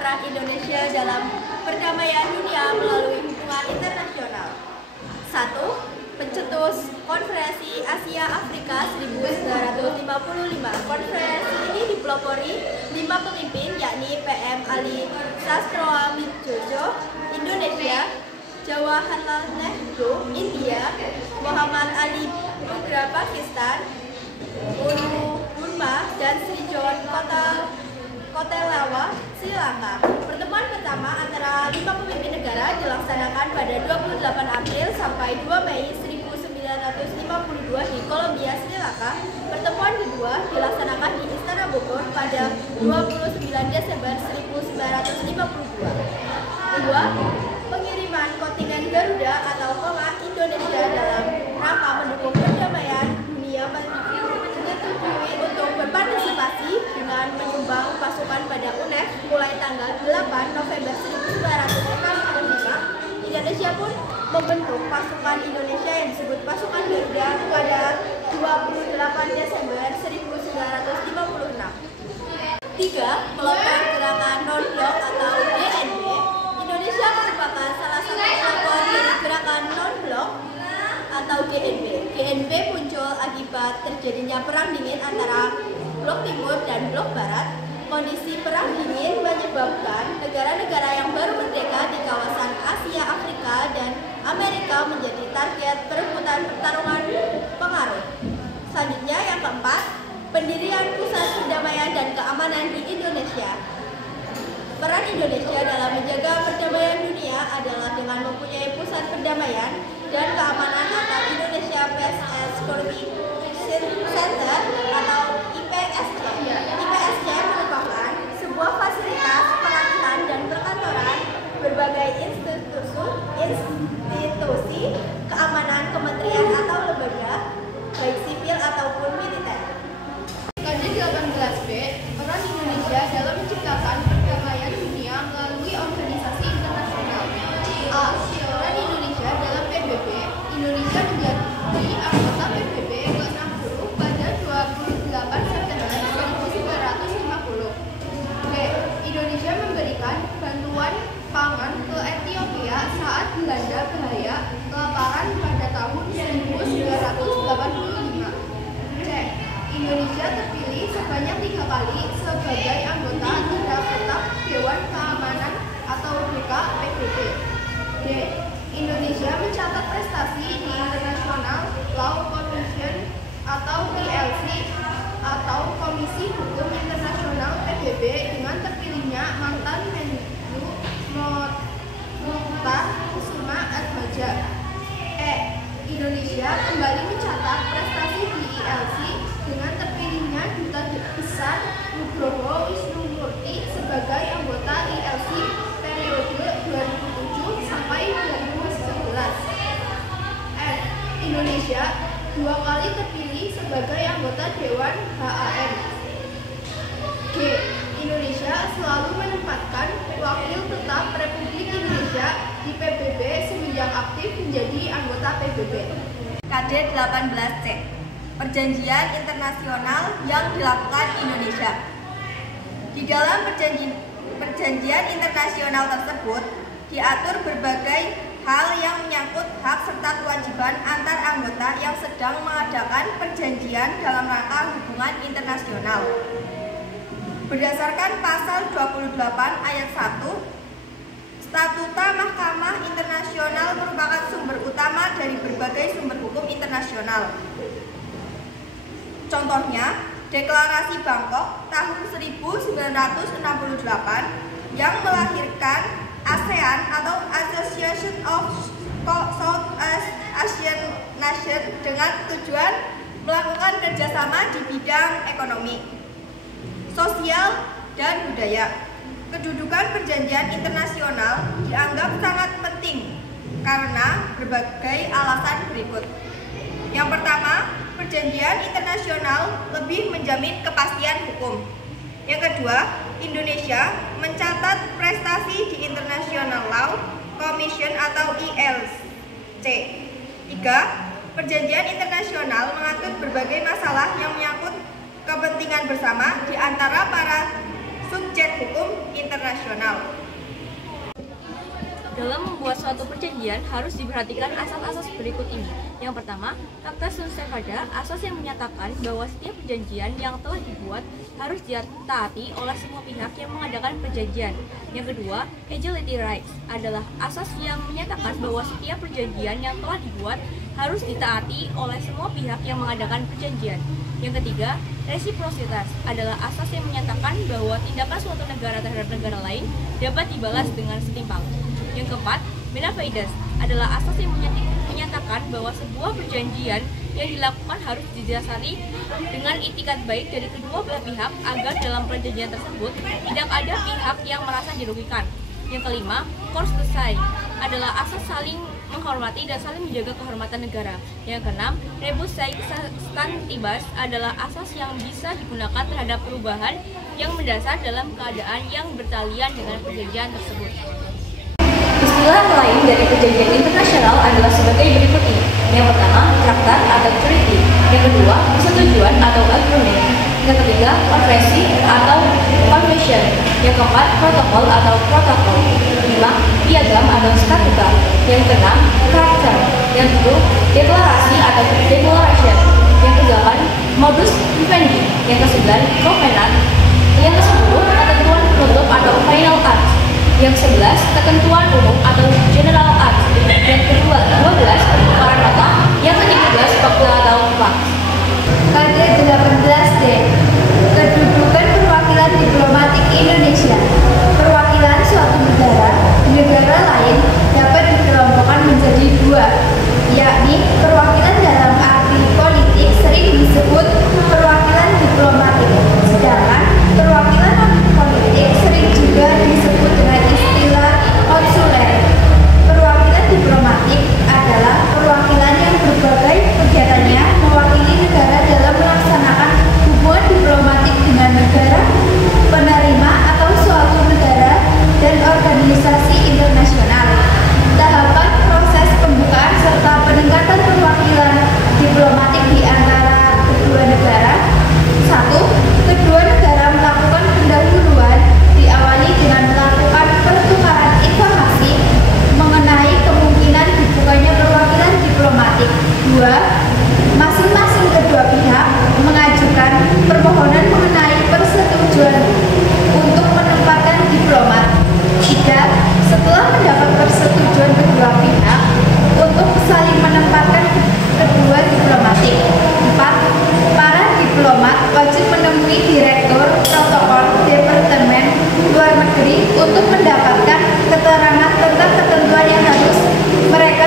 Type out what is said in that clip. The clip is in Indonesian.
peran Indonesia dalam perdamaian dunia melalui hubungan internasional. 1. Pencetus Konferensi Asia Afrika 1955. Konferensi ini dipelopori 5 pemimpin, yakni PM Ali Sastroamidjojo, Indonesia; Jawaharlal Nehru, India; Muhammad Ali Putra, Pakistan; Burma; dan Sri John Kotelawa, Sri Lanka. Pertemuan pertama antara 5 pemimpin negara dilaksanakan pada 28 April sampai 2 Mei 1952 di Columbia, Sri Lanka. Pertemuan kedua dilaksanakan di Istana Bogor pada 29 Desember 1952. 2. Pengiriman kontingen Garuda atau Koma Indonesia dalam rangka mendukung perdamaian dunia menyetujui untuk berpartisipasi dengan menyumbang pasukan pada UNEF mulai tanggal 8 November 1945. Indonesia pun membentuk pasukan Indonesia yang disebut Pasukan Garuda pada 28 Desember 1956. 3. Kelompok Gerakan Non-Blok atau GNB. Indonesia merupakan salah satu kelompok dari Gerakan Non-Blok atau GNB. GNB muncul akibat terjadinya perang dingin antara Blok Timur dan Blok Barat. Kondisi perang dingin menyebabkan negara-negara yang baru merdeka di kawasan Asia, Afrika, dan Amerika menjadi target perebutan pertarungan pengaruh. Selanjutnya yang keempat, pendirian Pusat Perdamaian dan Keamanan di Indonesia. Peran Indonesia dalam menjaga perdamaian dunia adalah dengan mempunyai Pusat Perdamaian dan Keamanan atau Indonesia Peace and Coordination Center atau IPSC. IPSC merupakan sebuah fasilitas pelatihan dan perkantoran berbagai institusi keamanan, kementerian atau lembaga, baik sipil ataupun militer. KD 18B, peran Indonesia dalam menciptakan perdamaian dunia melalui organisasi internasional. A. Peran Indonesia dalam PBB. Indonesia menjadi anggota PBB ke-60 pada 28 September 1950. B. Indonesia memberikan bantuan pangan ke Ethiopia saat dilanda bahaya kelaparan pada tahun 1985. C. Indonesia terpilih sebanyak 3 kali sebagai anggota tidak tetap Dewan Keamanan atau BK PBB. D. Indonesia mencatat prestasi di International Law Commission atau ILC atau Komisi Hukum Internasional PBB dengan terpilihnya mantan Menlu Mukhtar Kusuma Atmaja. E. Indonesia kembali mencatat prestasi di ILC dengan terpilihnya Duta Besar Nugroho Wisnumurti sebagai anggota ILC periode 2007 sampai 2011. F. Indonesia 2 kali terpilih sebagai anggota Dewan HAM. G. Indonesia selalu menempatkan wakil tetap Republik Indonesia di PBB semenjak aktif menjadi anggota PBB. KD 18C, perjanjian internasional yang dilakukan Indonesia. Di dalam perjanjian internasional tersebut diatur berbagai hal yang menyangkut hak serta kewajiban antar anggota yang sedang mengadakan perjanjian dalam rangka hubungan internasional. Berdasarkan pasal 28 ayat 1, Statuta Mahkamah Internasional merupakan sumber utama dari berbagai sumber hukum internasional. Contohnya, Deklarasi Bangkok tahun 1968 yang melahirkan ASEAN atau Association of South Asian Nations dengan tujuan melakukan kerjasama di bidang ekonomi, sosial, dan budaya. Kedudukan perjanjian internasional dianggap sangat penting karena berbagai alasan berikut. Yang pertama, perjanjian internasional lebih menjamin kepastian hukum. Yang kedua, Indonesia mencatat prestasi di International Law Commission atau ILC. 3. Perjanjian internasional mengatur berbagai masalah yang menyangkut kepentingan bersama di antara para subjek hukum internasional. Dalam membuat suatu perjanjian harus diperhatikan asas-asas berikut ini. Yang pertama, Pacta sunt servanda, asas yang menyatakan bahwa setiap perjanjian yang telah dibuat harus ditaati oleh semua pihak yang mengadakan perjanjian. Yang kedua, egality rights adalah asas yang menyatakan bahwa setiap perjanjian yang telah dibuat harus ditaati oleh semua pihak yang mengadakan perjanjian. Yang ketiga, resiprositas adalah asas yang menyatakan bahwa tindakan suatu negara terhadap negara lain dapat dibalas dengan setimpal. Yang keempat, bona fides adalah asas yang menyatakan bahwa sebuah perjanjian yang dilakukan harus didasari dengan itikat baik dari kedua belah pihak agar dalam perjanjian tersebut tidak ada pihak yang merasa dirugikan. Yang kelima, cors deusai adalah asas saling menghormati dan saling menjaga kehormatan negara. Yang keenam, rebus sic stantibus adalah asas yang bisa digunakan terhadap perubahan yang mendasar dalam keadaan yang bertalian dengan perjanjian tersebut. Istilah lain dari perjanjian internasional adalah sebagai berikut ini. Yang pertama, traktat atau treaty. Yang kedua, persetujuan atau agreement. Yang ketiga, konvensi atau convention. Yang keempat, protokol atau protokol. Kelima, piagam atau statuta. Yang keenam, charter. Yang ketujuh, deklarasi atau declaration. Yang kedelapan, modus vivendi. Yang kesembilan, covenant. Yang kesepuluh, ketentuan penutup atau final act. Yang 11, ketentuan umum atau general act. Yang ke-12, para nota. Yang ke-13, fakta atau facts. KD18D, kedudukan perwakilan diplomatik Indonesia. Perwakilan suatu negara di negara lain dapat dikelompokkan menjadi dua, yakni perwakilan dalam arti politik sering disebut perwakilan diplomatik, sedangkan perwakilan non-politik sering juga disebut dengan istilah konsuler. Perwakilan diplomatik adalah perwakilan yang berbagai kegiatannya mewakili negara dalam melaksanakan hubungan diplomatik dengan negara penerima atau suatu negara dan organisasi internasional. Tahapan proses pembukaan serta peningkatan perwakilan diplomatik di antara kedua negara. 1. Kedua negara melakukan pendahuluan diawali dengan melakukan pertukaran informasi mengenai kemungkinan dibukanya perwakilan diplomatik. 2. Masing-masing kedua pihak mengajukan permohonan mengenai persetujuan untuk menempatkan diplomat. 3. Setelah mendapat persetujuan kedua pihak untuk saling menempatkan kedua diplomatik. 4. Para diplomat wajib menemui Direktur Protokol Departemen Luar Negeri untuk mendapatkan keterangan tentang ketentuan yang harus mereka